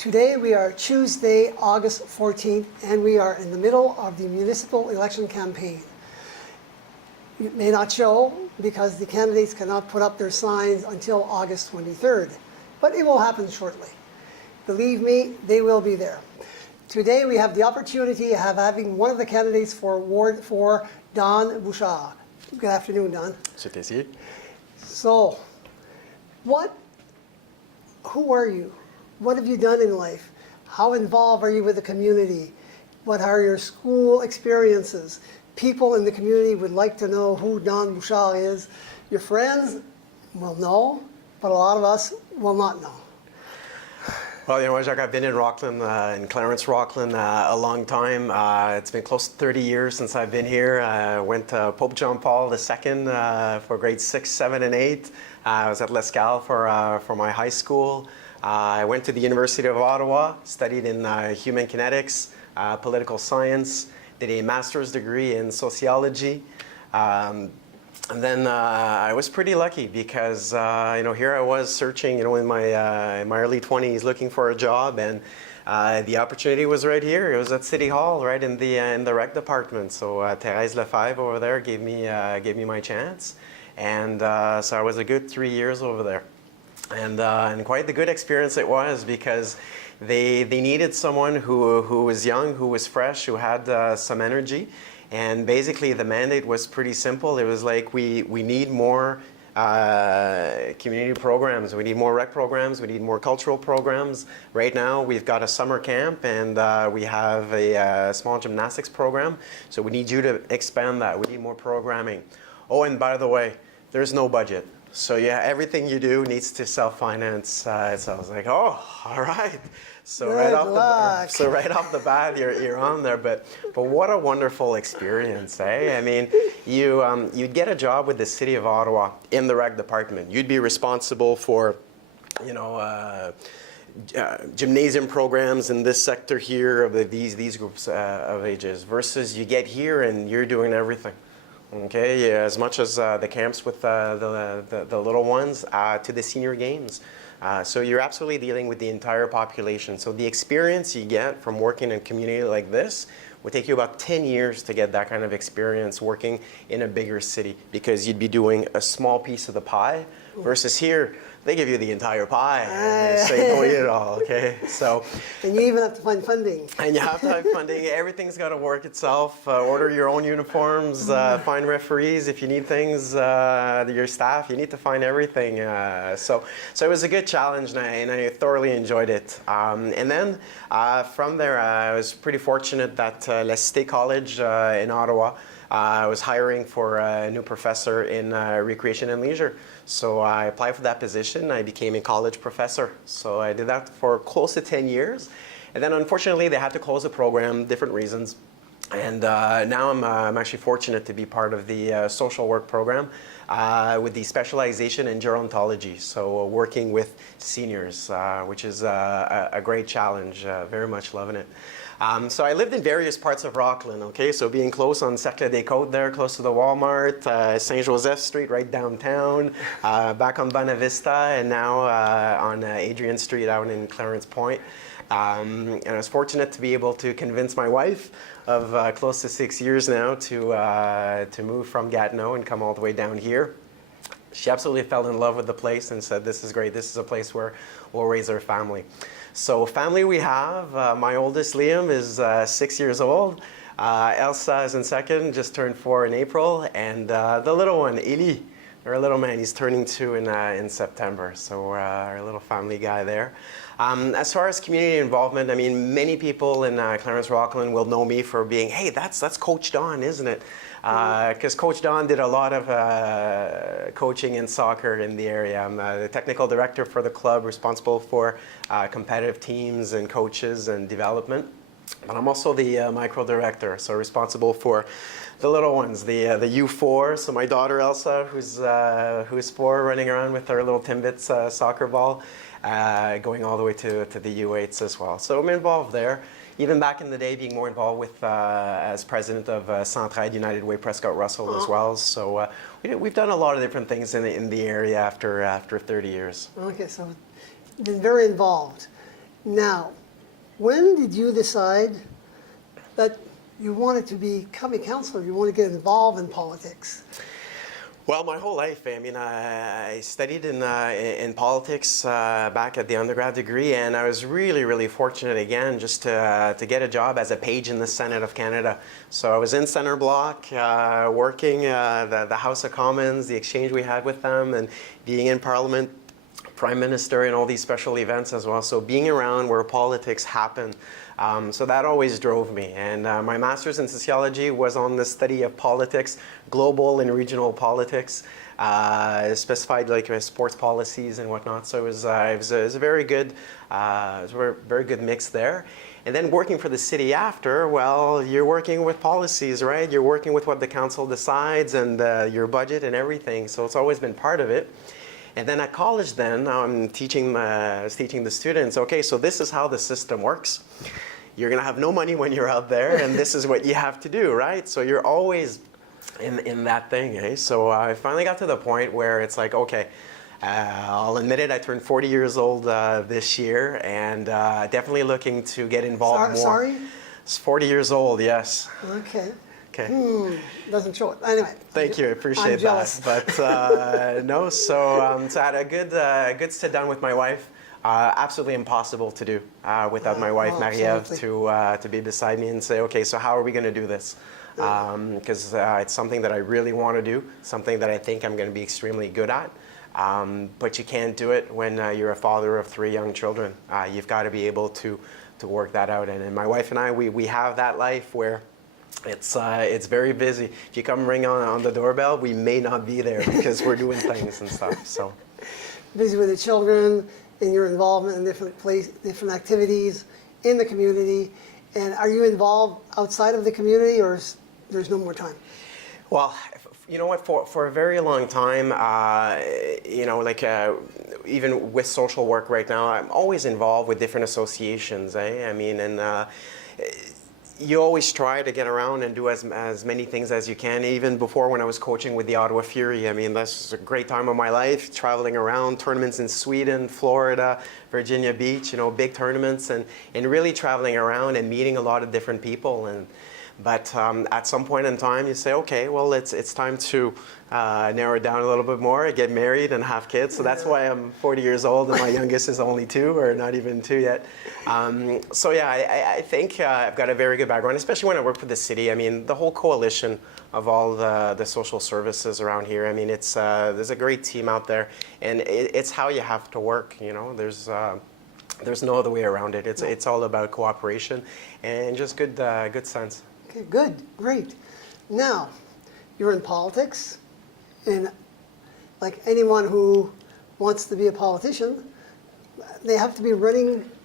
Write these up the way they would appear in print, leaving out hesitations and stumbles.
Today we are Tuesday, August 14th, and we are in the middle of the municipal election campaign. It may not show because the candidates cannot put up their signs until August 23rd, but it will happen shortly. Believe me, they will be there. Today we have the opportunity of having one of the candidates for Ward 4, Don Bouchard. Good afternoon, Don. C'est ici. So, who are you? What have you done in life? How involved are you with the community? What are your school experiences? People in the community would like to know who Don Bouchard is. Your friends will know, but a lot of us will not know. Well, you know, Jacques, I've been in Rockland, in Clarence, Rockland, a long time. It's been close to 30 years since I've been here. I went to Pope John Paul II for grades 6, 7, and 8. I was at L'Escale for my high school. I went to the University of Ottawa, studied in human kinetics, political science, did a master's degree in sociology. And then I was pretty lucky because you know, here I was searching, you know, in my early 20s, looking for a job, and the opportunity was right here. It was at City Hall, right in the rec department. So Thérèse Lefebvre over there gave me my chance, and so I was a good 3 years over there, and quite the good experience it was because they needed someone who was young, who was fresh, who had some energy. And basically the mandate was pretty simple. It was like, we need more community programs. We need more rec programs. We need more cultural programs. Right now we've got a summer camp, and we have a small gymnastics program. So we need you to expand that. We need more programming. Oh, and by the way, there's no budget. So yeah, everything you do needs to self-finance. So I was like, oh, all right. So right off the bat, you're on there. But what a wonderful experience, eh? I mean, you'd get a job with the City of Ottawa in the rec department. You'd be responsible for, you know, gymnasium programs in this sector here of these groups of ages. Versus you get here and you're doing everything. Okay, yeah, as much as the camps with the little ones to the senior games. So you're absolutely dealing with the entire population. So the experience you get from working in a community like this would take you about 10 years to get that kind of experience working in a bigger city, because you'd be doing a small piece of the pie, versus here, they give you the entire pie and they say, don't eat it all, okay? So, and you even have to find funding. And you have to have funding. Everything's got to work itself. Order your own uniforms, find referees if you need things, your staff, you need to find everything. So it was a good challenge, and I thoroughly enjoyed it. And then from there, I was pretty fortunate that La Cité College in Ottawa, I was hiring for a new professor in recreation and leisure. So I applied for that position. I became a college professor. So I did that for close to 10 years. And then unfortunately, they had to close the program, different reasons. And now I'm actually fortunate to be part of the social work program with the specialization in gerontology. So working with seniors, which is a great challenge, very much loving it. So I lived in various parts of Rockland, okay? So being close on Cercle des Côtes there, close to the Walmart, Saint-Joseph Street, right downtown, back on Bonavista, and now on Adrian Street out in Clarence Point. And I was fortunate to be able to convince my wife of close to 6 years now to move from Gatineau and come all the way down here. She absolutely fell in love with the place and said, this is great, this is a place where we'll raise our family. So family we have, my oldest Liam is 6 years old, Elsa is in second, just turned 4 in April, and the little one, Eli, our little man, he's turning 2 in September, so our little family guy there. As far as community involvement, I mean, many people in Clarence Rockland will know me for being, hey, that's Coach Don, isn't it? Because Coach Don did a lot of coaching in soccer in the area. I'm the technical director for the club, responsible for competitive teams and coaches and development. But I'm also the micro director, so responsible for the little ones, the U4. So my daughter Elsa, who's 4, running around with her little Timbits soccer ball, going all the way to the U8s as well. So I'm involved there. Even back in the day, being more involved with as president of Centraide United Way Prescott Russell as well. So we've done a lot of different things in the area after 30 years. Okay, so you've been very involved. Now, when did you decide that you wanted to become a counselor, you wanted to get involved in politics? Well, my whole life, I mean, I studied in politics back at the undergrad degree, and I was really, really fortunate again just to get a job as a page in the Senate of Canada. So I was in Centre Block, working the House of Commons, the exchange we had with them, and being in Parliament, Prime Minister, and all these special events as well. So being around where politics happen. So that always drove me. And my master's in sociology was on the study of politics, global and regional politics, specified like sports policies and whatnot. So it was a very good, very good mix there. And then working for the city after, well, you're working with policies, right? You're working with what the council decides and your budget and everything. So it's always been part of it. And then at college then, I'm teaching the students, okay, so this is how the system works. You're going to have no money when you're out there, and this is what you have to do, right? So you're always in that thing, eh? So I finally got to the point where it's like, okay, I'll admit it, I turned 40 years old this year, and definitely looking to get involved more. Sorry? It's 40 years old, yes. Okay. Okay. Doesn't show it. Anyway. Thank you, I appreciate I'm jealous. that. But no, so I had a good sit down with my wife. Absolutely impossible to do without my wife, Marie-Ève, to be beside me and say, okay, so how are we going to do this? Because it's something that I really want to do, something that I think I'm going to be extremely good at. But you can't do it when you're a father of 3 young children. You've got to be able to work that out. And my wife and I, we have that life where it's very busy. If you come ring on the doorbell, we may not be there because we're doing things and stuff. So Busy with the children and your involvement in different activities in the community. And are you involved outside of the community, or there's no more time? Well, you know what, for a very long time, you know, like even with social work right now, I'm always involved with different associations, eh? I mean, and you always try to get around and do as many things as you can. Even before, when I was coaching with the Ottawa Fury, I mean, that's a great time of my life, traveling around, tournaments in Sweden, Florida, Virginia Beach, you know, big tournaments, and really traveling around and meeting a lot of different people. But at some point in time, you say, okay, well, it's time to narrow it down a little bit more, get married and have kids. So that's why I'm 40 years old and my youngest is only 2 or not even 2 yet. So yeah, I think I've got a very good background, especially when I work for the city. I mean, the whole coalition of all the social services around here. I mean, there's a great team out there, and it's how you have to work, you know. There's no other way around it. It's all about cooperation and just good sense. Okay, good, great. Now, you're in politics, and like anyone who wants to be a politician, they have to be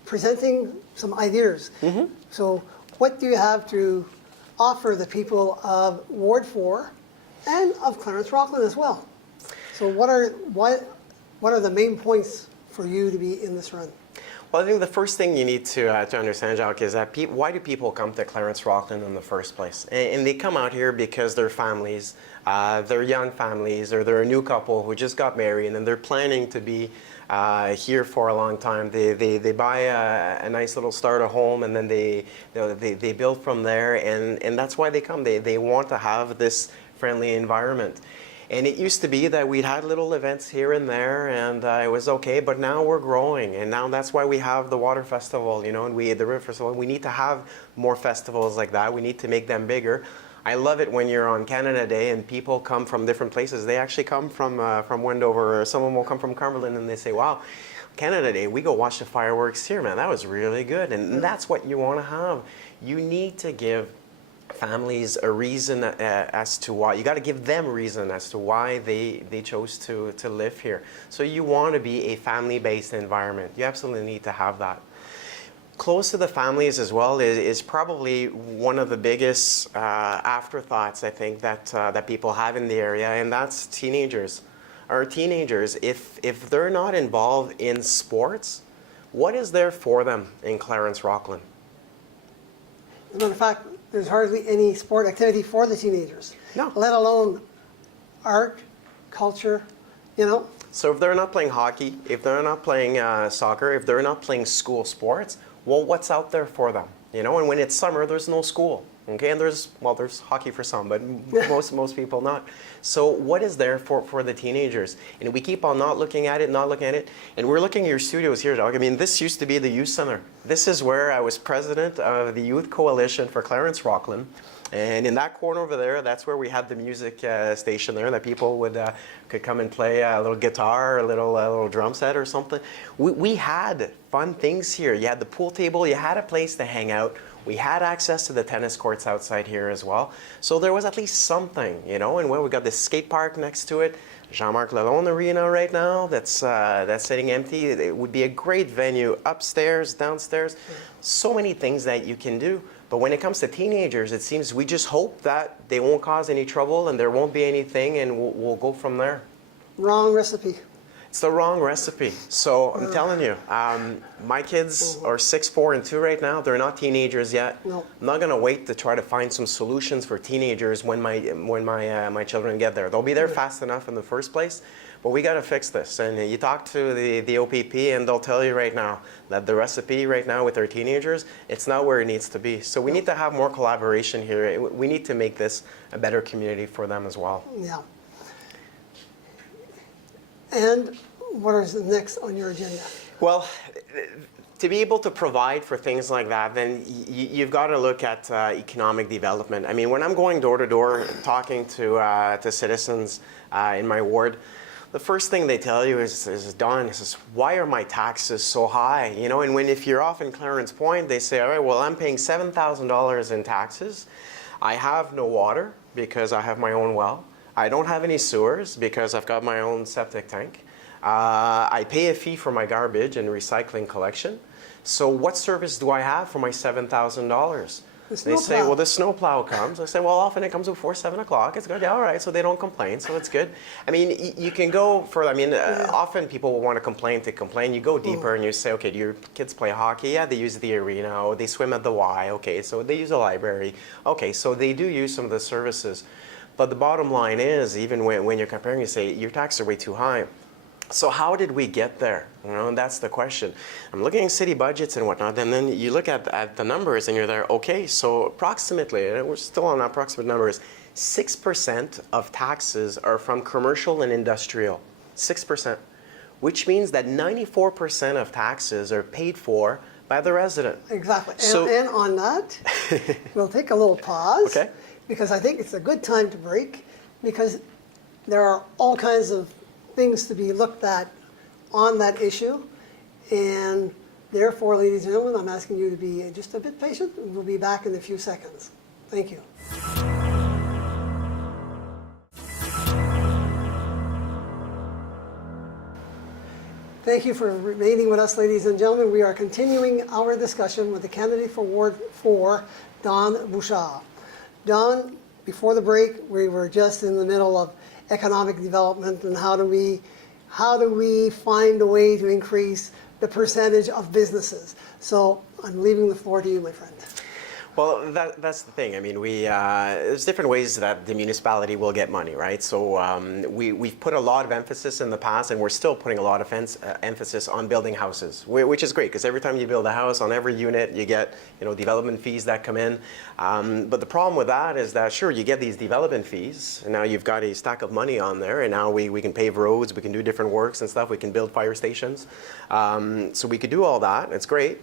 presenting some ideas. Mm-hmm. So what do you have to offer the people of Ward 4 and of Clarence Rockland as well? So what are the main points for you to be in this run? Well, I think the first thing you need to understand, Jacques, is that why do people come to Clarence Rockland in the first place? And they come out here because they're families, they're young families, or they're a new couple who just got married and they're planning to be here for a long time. They buy a nice little starter home, and then they build from there, and that's why they come. They want to have this friendly environment. And it used to be that we'd had little events here and there, and it was okay, but now we're growing, and now that's why we have the Water Festival, you know, and the River Festival. We need to have more festivals like that. We need to make them bigger. I love it when you're on Canada Day and people come from different places. They actually come from Wendover, or someone will come from Cumberland, and they say, wow, Canada Day, we go watch the fireworks here, man. That was really good. And that's what you want to have. You need to give families a reason as to why. You got to give them a reason as to why they chose to live here. So you want to be a family-based environment. You absolutely need to have that. Close to the families as well is probably one of the biggest afterthoughts, I think, that people have in the area, and that's teenagers. Our teenagers, if they're not involved in sports, what is there for them in Clarence Rockland? As a matter of fact, there's hardly any sport activity for the teenagers. No. Let alone art, culture, you know. So if they're not playing hockey, if they're not playing soccer, if they're not playing school sports, well, what's out there for them? You know, and when it's summer, there's no school. Okay, and there's hockey for some, but most people not. So what is there for the teenagers? And we keep on not looking at it, and we're looking at your studios here, Doug. I mean, this used to be the youth center. This is where I was president of the Youth Coalition for Clarence Rockland. And in that corner over there, that's where we had the music station there that people could come and play a little guitar, a little drum set or something. We had fun things here. You had the pool table, you had a place to hang out. We had access to the tennis courts outside here as well. So there was at least something, you know, and we got this skate park next to it. Jean-Marc Lalonde Arena right now, that's sitting empty. It would be a great venue upstairs, downstairs. So many things that you can do. But when it comes to teenagers, it seems we just hope that they won't cause any trouble and there won't be anything, and we'll go from there. Wrong recipe. It's the wrong recipe. So I'm telling you, my kids are 6, 4, and 2 right now. They're not teenagers yet. No. I'm not going to wait to try to find some solutions for teenagers when my children get there. They'll be there fast enough in the first place. But we got to fix this. And you talk to the OPP and they'll tell you right now that the recipe right now with our teenagers, it's not where it needs to be. So we need to have more collaboration here. We need to make this a better community for them as well. Yeah. And what is next on your agenda? Well, to be able to provide for things like that, then you've got to look at economic development. I mean, when I'm going door to door talking to citizens in my ward, the first thing they tell you is Don, why are my taxes so high? You know, and if you're off in Clarence Point, they say, all right, well, I'm paying $7,000 in taxes. I have no water because I have my own well. I don't have any sewers because I've got my own septic tank. I pay a fee for my garbage and recycling collection. So what service do I have for my $7,000? They say, well, the snowplow comes. I say, well, often it comes before 7 o'clock. It's good. Yeah, all right. So they don't complain. So it's good. I mean, you can go further. I mean, often people will want to complain to complain. You go deeper and you say, okay, do your kids play hockey? Yeah, they use the arena. Or they swim at the Y. Okay, so they use a library. Okay, so they do use some of the services. But the bottom line is, even when you're comparing, you say, your taxes are way too high. So how did we get there? You know, and that's the question. I'm looking at city budgets and whatnot, and then you look at the numbers and you're there, okay, so approximately, and we're still on approximate numbers, 6% of taxes are from commercial and industrial. 6%. Which means that 94% of taxes are paid for by the resident. Exactly. So, and on that, we'll take a little pause. Okay. Because I think it's a good time to break, because there are all kinds of things to be looked at on that issue. And therefore, ladies and gentlemen, I'm asking you to be just a bit patient. We'll be back in a few seconds. Thank you. Thank you for remaining with us, ladies and gentlemen. We are continuing our discussion with the candidate for Ward 4, Don Bouchard. Don, before the break, we were just in the middle of economic development and how do we find a way to increase the percentage of businesses. So I'm leaving the floor to you, my friend. Well, that's the thing. I mean, there's different ways that the municipality will get money, right? So we've put a lot of emphasis in the past, and we're still putting a lot of emphasis on building houses, which is great, because every time you build a house, on every unit, you get development fees that come in. But the problem with that is that, sure, you get these development fees, and now you've got a stack of money on there, and now we can pave roads, we can do different works and stuff, we can build fire stations. So we could do all that, it's great.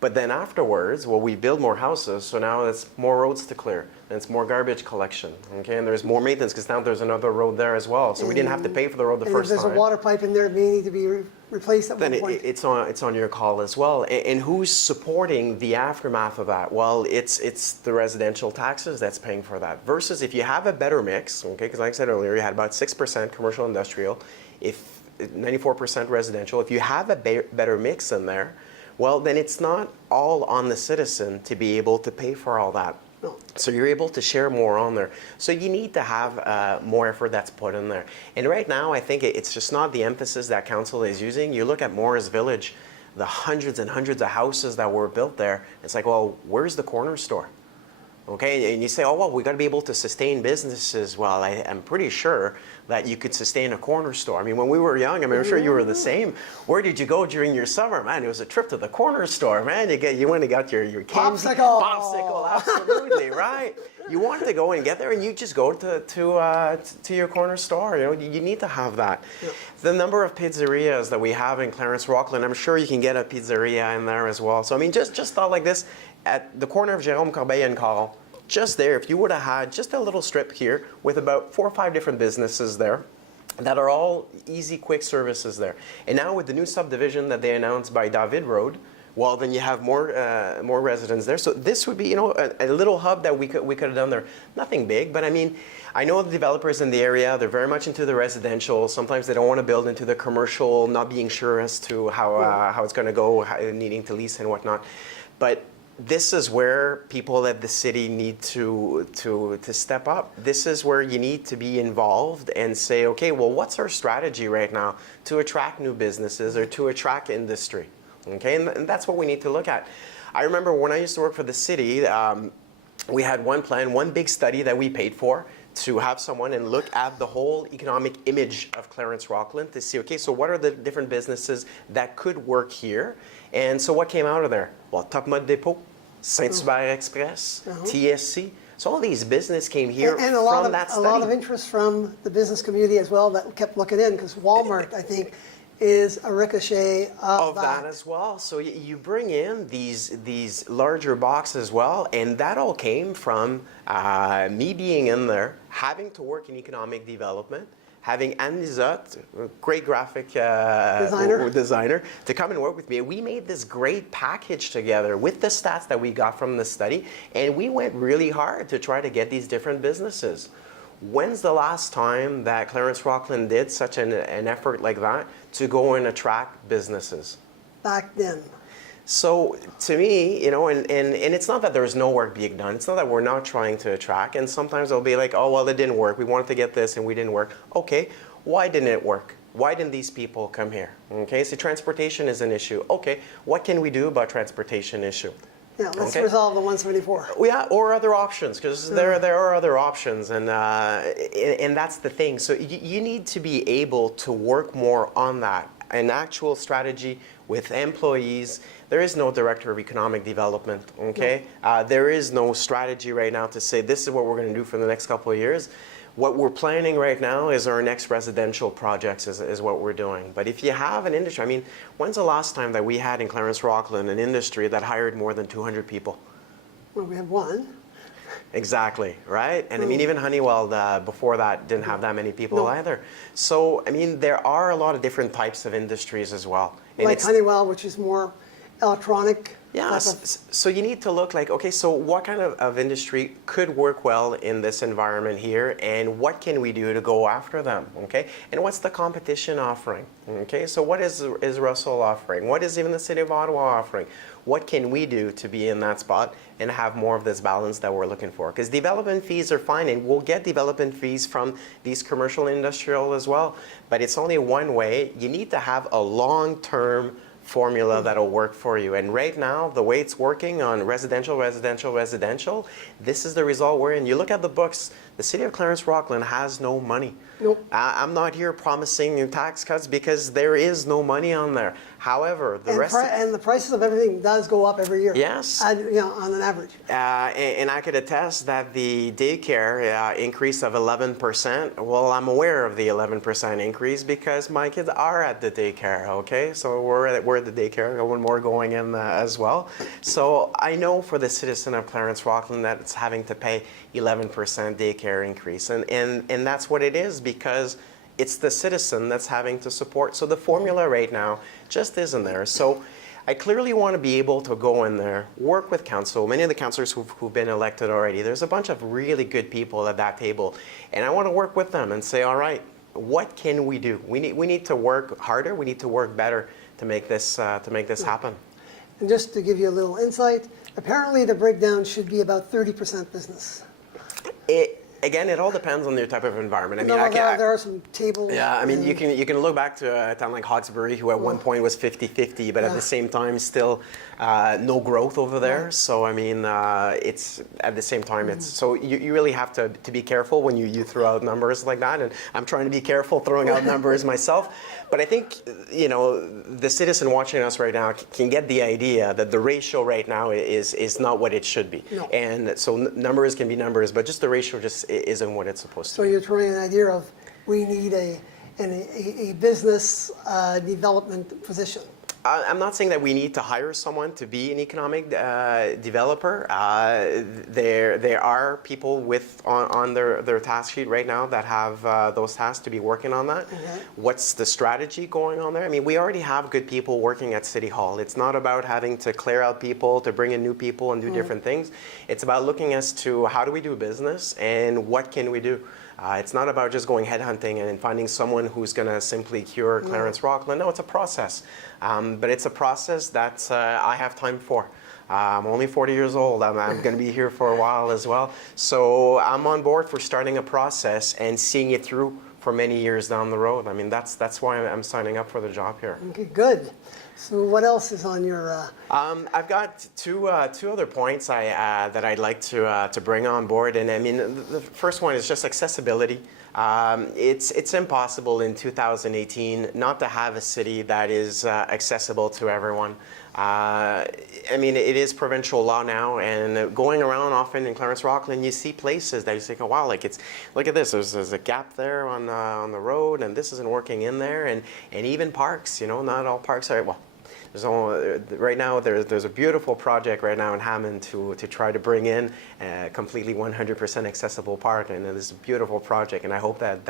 But then afterwards, well, we build more houses, so now it's more roads to clear, and it's more garbage collection, okay? And there's more maintenance, because now there's another road there as well, so we didn't have to pay for the road the first time. If there's a water pipe in there, it may need to be replaced at one point. It's on your call as well. And who's supporting the aftermath of that? Well, it's the residential taxes that's paying for that. Versus if you have a better mix, okay, because like I said earlier, you had about 6% commercial industrial, if 94% residential. If you have a better mix in there, well, then it's not all on the citizen to be able to pay for all that. No. So you're able to share more on there. So you need to have more effort that's put in there. And right now, I think it's just not the emphasis that council is using. You look at Morris Village, the hundreds and hundreds of houses that were built there. It's like, well, where's the corner store? Okay, and you say, oh, well, we got to be able to sustain businesses. Well, I'm pretty sure that you could sustain a corner store. I mean, when we were young, I mean, I'm sure you were the same. Where did you go during your summer? Man, it was a trip to the corner store, man. You went and got your candy. Popsicle, absolutely, right? You wanted to go and get there, and you just go to your corner store. You know, you need to have that. Yeah. The number of pizzerias that we have in Clarence Rockland, I'm sure you can get a pizzeria in there as well. So I mean, just thought like this, at the corner of Jérôme Corbeil and Carl, just there, if you would have had just a little strip here with about 4 or 5 different businesses there that are all easy, quick services there. And now with the new subdivision that they announced by David Road, well, then you have more residents there. So this would be, you know, a little hub that we could have done there. Nothing big, but I mean, I know the developers in the area, they're very much into the residential. Sometimes they don't want to build into the commercial, not being sure as to how it's going to go, needing to lease and whatnot. But this is where people at the city need to step up. This is where you need to be involved and say, okay, well, what's our strategy right now to attract new businesses or to attract industry? Okay, and that's what we need to look at. I remember when I used to work for the city, we had one plan, one big study that we paid for to have someone and look at the whole economic image of Clarence Rockland to see, okay, so what are the different businesses that could work here? And so what came out of there? Well, Top Mode Depot, Saint-Hubert Express, TSC. So all these business came here and from that study. A lot of interest from the business community as well that kept looking in, because Walmart, I think, is a ricochet of that as well. So you bring in these larger boxes as well, and that all came from me being in there, having to work in economic development, having Anne Lizotte, a great graphic designer, to come and work with me. We made this great package together with the stats that we got from the study, and we went really hard to try to get these different businesses. When's the last time that Clarence Rockland did such an effort like that to go and attract businesses? Back then. So to me, you know, and it's not that there's no work being done. It's not that we're not trying to attract. And sometimes they'll be like, oh, well, it didn't work. We wanted to get this and we didn't work. Okay, why didn't it work? Why didn't these people come here? Okay, so transportation is an issue. Okay, what can we do about transportation issue? Yeah, let's resolve the 174. Yeah, or other options, because there are other options, and that's the thing. So you need to be able to work more on that, an actual strategy with employees. There is no director of economic development, okay? There is no strategy right now to say this is what we're going to do for the next couple of years. What we're planning right now is our next residential projects is what we're doing. But if you have an industry, I mean, when's the last time that we had in Clarence Rockland an industry that hired more than 200 people? Well, we have one. Exactly, right? And I mean, even Honeywell before that didn't have that many people either. So, I mean, there are a lot of different types of industries as well. And like Honeywell, which is more electronic. Yeah, so you need to look like, okay, so what kind of industry could work well in this environment here, and what can we do to go after them, okay? And what's the competition offering, okay? So what is Russell offering? What is even the City of Ottawa offering? What can we do to be in that spot and have more of this balance that we're looking for? Because development fees are fine, and we'll get development fees from these commercial industrial as well, but it's only one way. You need to have a long-term formula that'll work for you. And right now, the way it's working on residential, this is the result we're in. You look at the books, the City of Clarence Rockland has no money. Nope. I'm not here promising tax cuts because there is no money on there. However, and the prices of everything does go up every year. Yes. You know, on an average. And I could attest that the daycare increase of 11%, well, I'm aware of the 11% increase because my kids are at the daycare, okay? So we're at the daycare, one more going in as well. So I know for the citizen of Clarence Rockland that it's having to pay 11% daycare increase. And that's what it is, because it's the citizen that's having to support. So the formula right now just isn't there. So I clearly want to be able to go in there, work with council, many of the councillors who've been elected already. There's a bunch of really good people at that table. And I want to work with them and say, all right, what can we do? We need to work harder. We need to work better to make this happen. And just to give you a little insight, apparently the breakdown should be about 30% business. Again, it all depends on the type of environment. I mean, No, there are some tables. yeah, I mean, and- you can look back to a town like Hawkesbury, who at one point was 50-50, but at the same time still no growth over there. So I mean, it's at the same time it's so you really have to be careful when you throw out numbers like that. And I'm trying to be careful throwing out numbers myself. But I think the citizen watching us right now can get the idea that the ratio right now is not what it should be. No. And so numbers can be numbers, but just the ratio just isn't what it's supposed to So be. you're throwing an idea of we need a business development position. I'm not saying that we need to hire someone to be an economic developer. There are people on their task sheet right now that have those tasks to be working on that. What's the strategy going on there? I mean, we already have good people working at City Hall. It's not about having to clear out people, to bring in new people and do different things. It's about looking as to how do we do business and what can we do. It's not about just going headhunting and finding someone who's going to simply cure Clarence Rockland. No, it's a process. But it's a process that I have time for. I'm only 40 years old. I'm going to be here for a while as well. So I'm on board for starting a process and seeing it through for many years down the road. I mean, that's why I'm signing up for the job here. Okay, good. So what else is on your? I've got two other points that I'd like to bring on board, and I mean the first one is just accessibility. It's impossible in 2018 not to have a city that is accessible to everyone. I mean, it is provincial law now, and going around often in Clarence Rockland, you see places that you think, oh wow, like look at this. There's a gap there on the road, and this isn't working in there, and even parks. Not all parks are well. Right now, there's a beautiful project right now in Hammond to try to bring in a completely 100% accessible park, and it is a beautiful project, and I hope that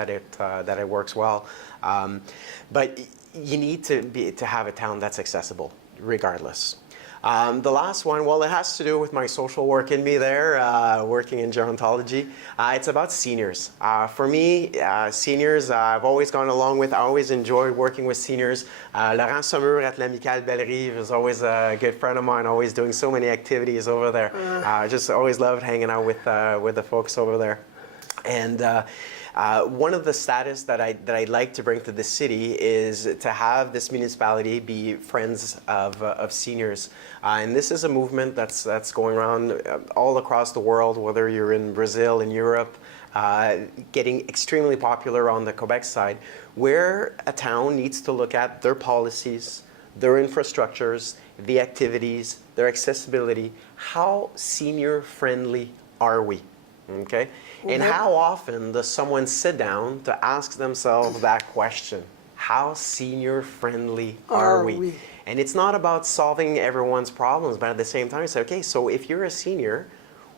it works well. But you need to have a town that's accessible, regardless. The last one, well, it has to do with my social work in me there, working in gerontology. It's about seniors. For me, seniors, I've always gone along with, I always enjoyed working with seniors. Laurent Sommeur at l'Amicale Belle-Rive is always a good friend of mine, always doing so many activities over there. I just always loved hanging out with the folks over there. And one of the status that I'd like to bring to the city is to have this municipality be friends of seniors. And this is a movement that's going around all across the world, whether you're in Brazil, in Europe, getting extremely popular on the Quebec side, where a town needs to look at their policies, their infrastructures, the activities, their accessibility. How senior friendly are we? Okay? And how often does someone sit down to ask themselves that question? How senior friendly are we? And it's not about solving everyone's problems, but at the same time, say, okay, so if you're a senior,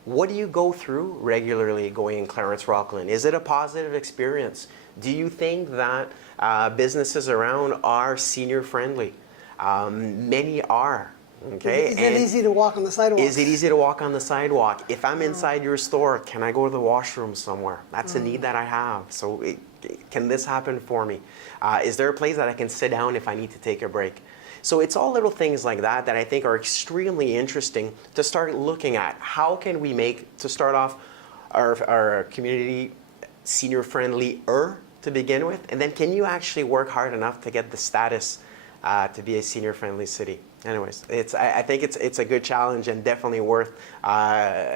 what do you go through regularly going in Clarence Rockland? Is it a positive experience? Do you think that businesses around are senior friendly? Many are. Okay. Is it easy to walk on the sidewalk? Is it easy to walk on the sidewalk? If I'm inside your store, can I go to the washroom somewhere? That's a need that I have. So can this happen for me? Is there a place that I can sit down if I need to take a break? So it's all little things like that I think are extremely interesting to start looking at. How can we make, to start off, our community senior friendly-er to begin with? And then can you actually work hard enough to get the status to be a senior friendly city? Anyways, I think it's a good challenge and definitely worth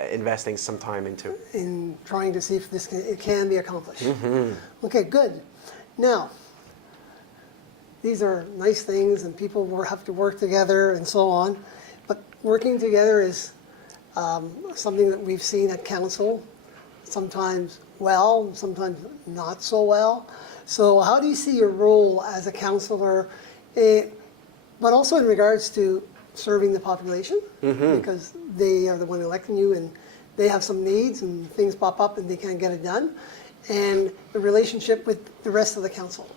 investing some time into. In trying to see if it can be accomplished. Okay, good. Now, these are nice things and people will have to work together and so on, but working together is something that we've seen at council, sometimes well, sometimes not so well. So how do you see your role as a councillor, but also in regards to serving the population, because they are the one electing you and they have some needs and things pop up and they can't get it done, and the relationship with the rest of the council?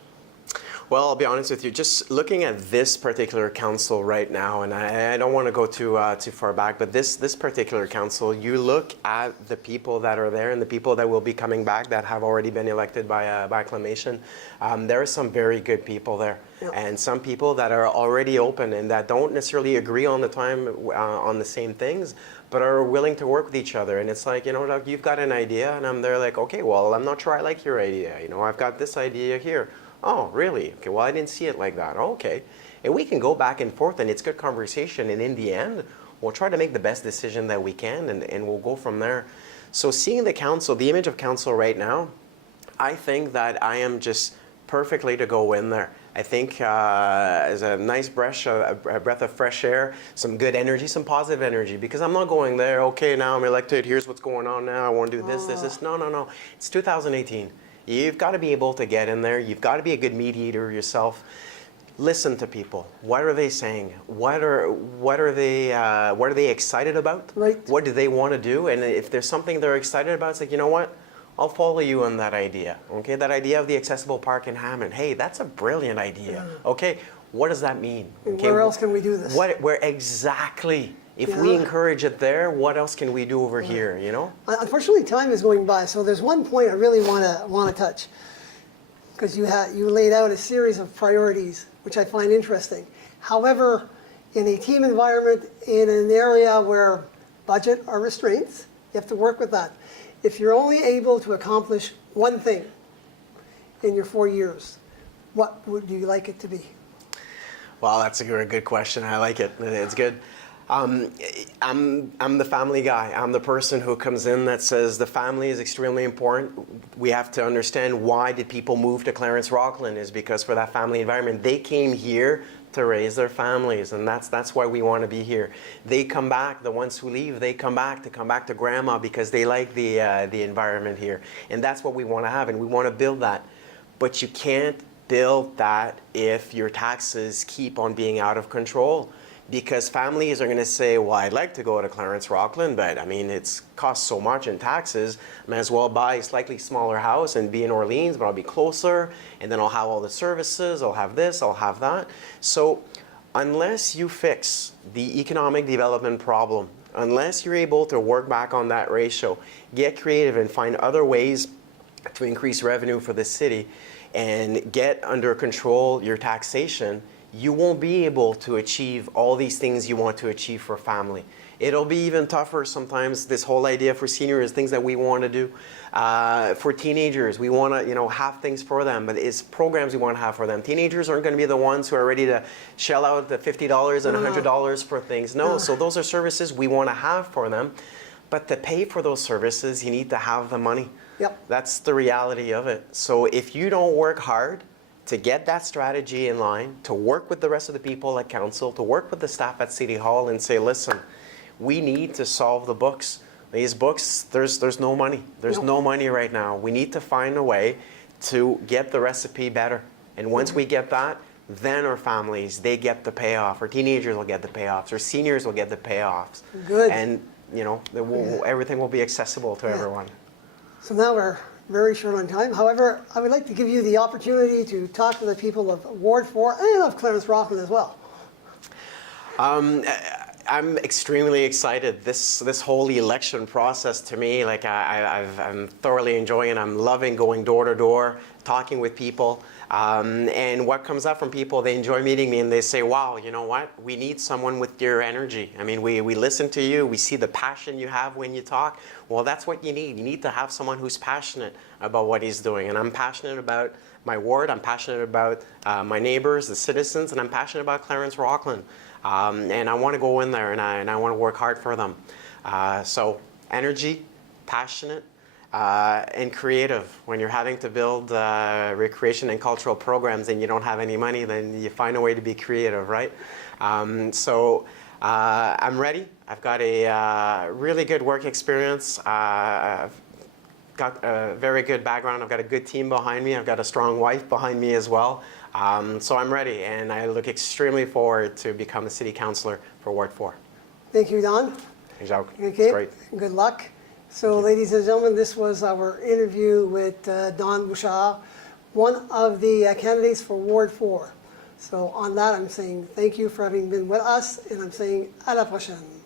Well, I'll be honest with you. Just looking at this particular council right now, and I don't want to go too far back, but this particular council, you look at the people that are there and the people that will be coming back that have already been elected by acclamation. There are some very good people there, and some people that are already open and that don't necessarily agree on the time on the same things, but are willing to work with each other. And it's like, you know, Doug, you've got an idea, and I'm there like, okay, well, I'm not sure I like your idea. You know, I've got this idea here. Oh, really? Okay, well, I didn't see it like that. Okay. And we can go back and forth, and it's good conversation. And in the end, we'll try to make the best decision that we can, and we'll go from there. So seeing the council, the image of council right now, I think that I am just perfectly to go in there. I think as a nice breath of fresh air, some good energy, some positive energy, because I'm not going there, okay, now I'm elected, here's what's going on now, I want to do this. No. It's 2018. You've got to be able to get in there. You've got to be a good mediator yourself. Listen to people. What are they saying? What are they excited about? Right. What do they want to do? And if there's something they're excited about, it's like, you know what? I'll follow you on that idea. Okay, that idea of the accessible park in Hammond. Hey, that's a brilliant idea. Okay, what does that mean? Okay, where else can we do this? Where exactly? If we encourage it there, what else can we do over here, you know? Unfortunately, time is going by, so there's one point I really want to touch, because you laid out a series of priorities, which I find interesting. However, in a team environment, in an area where budget are restraints, you have to work with that. If you're only able to accomplish one thing in your 4 years, what would you like it to be? Well, that's a good question. I like it. It's good. I'm the family guy. I'm the person who comes in that says the family is extremely important. We have to understand why did people move to Clarence Rockland is because for that family environment, they came here to raise their families, and that's why we want to be here. They come back, the ones who leave, they come back to grandma because they like the environment here. And that's what we want to have, and we want to build that. But you can't build that if your taxes keep on being out of control. Because families are going to say, well, I'd like to go to Clarence Rockland, but I mean, it's costs so much in taxes. I might as well buy a slightly smaller house and be in Orleans, but I'll be closer, and then I'll have all the services, I'll have this, I'll have that. So unless you fix the economic development problem, unless you're able to work back on that ratio, get creative and find other ways to increase revenue for the city and get under control your taxation, you won't be able to achieve all these things you want to achieve for family. It'll be even tougher sometimes, this whole idea for seniors, things that we want to do. For teenagers, we want to have things for them, but it's programs we want to have for them. Teenagers aren't going to be the ones who are ready to shell out the $50 and $100 for things. No, so those are services we want to have for them. But to pay for those services, you need to have the money. Yep. That's the reality of it. So if you don't work hard to get that strategy in line, to work with the rest of the people at council, to work with the staff at City Hall and say, listen, we need to solve the books. These books, there's no money. There's no money right now. We need to find a way to get the recipe better. And once we get that, then our families, they get the payoff. Our teenagers will get the payoffs. Our seniors will get the payoffs. Good. And, everything will be accessible to everyone. So now we're very short on time. However, I would like to give you the opportunity to talk to the people of Ward 4 and of Clarence Rockland as well. I'm extremely excited. This whole election process to me, like I'm thoroughly enjoying it. I'm loving going door to door, talking with people. And what comes up from people, they enjoy meeting me and they say, wow, you know what? We need someone with your energy. I mean, we listen to you. We see the passion you have when you talk. Well, that's what you need. You need to have someone who's passionate about what he's doing. And I'm passionate about my ward. I'm passionate about my neighbors, the citizens, and I'm passionate about Clarence Rockland. And I want to go in there and I want to work hard for them. So energy, passionate, and creative. When you're having to build recreation and cultural programs and you don't have any money, then you find a way to be creative, right? So I'm ready. I've got a really good work experience. I've got a very good background. I've got a good team behind me. I've got a strong wife behind me as well. So I'm ready, and I look extremely forward to become a city councillor for Ward 4. Thank you, Don. Thanks, Jacques. Okay, Great. good luck. So, ladies and gentlemen, this was our interview with Don Bouchard, one of the candidates for Ward 4. So on that, I'm saying thank you for having been with us, and I'm saying à la prochaine.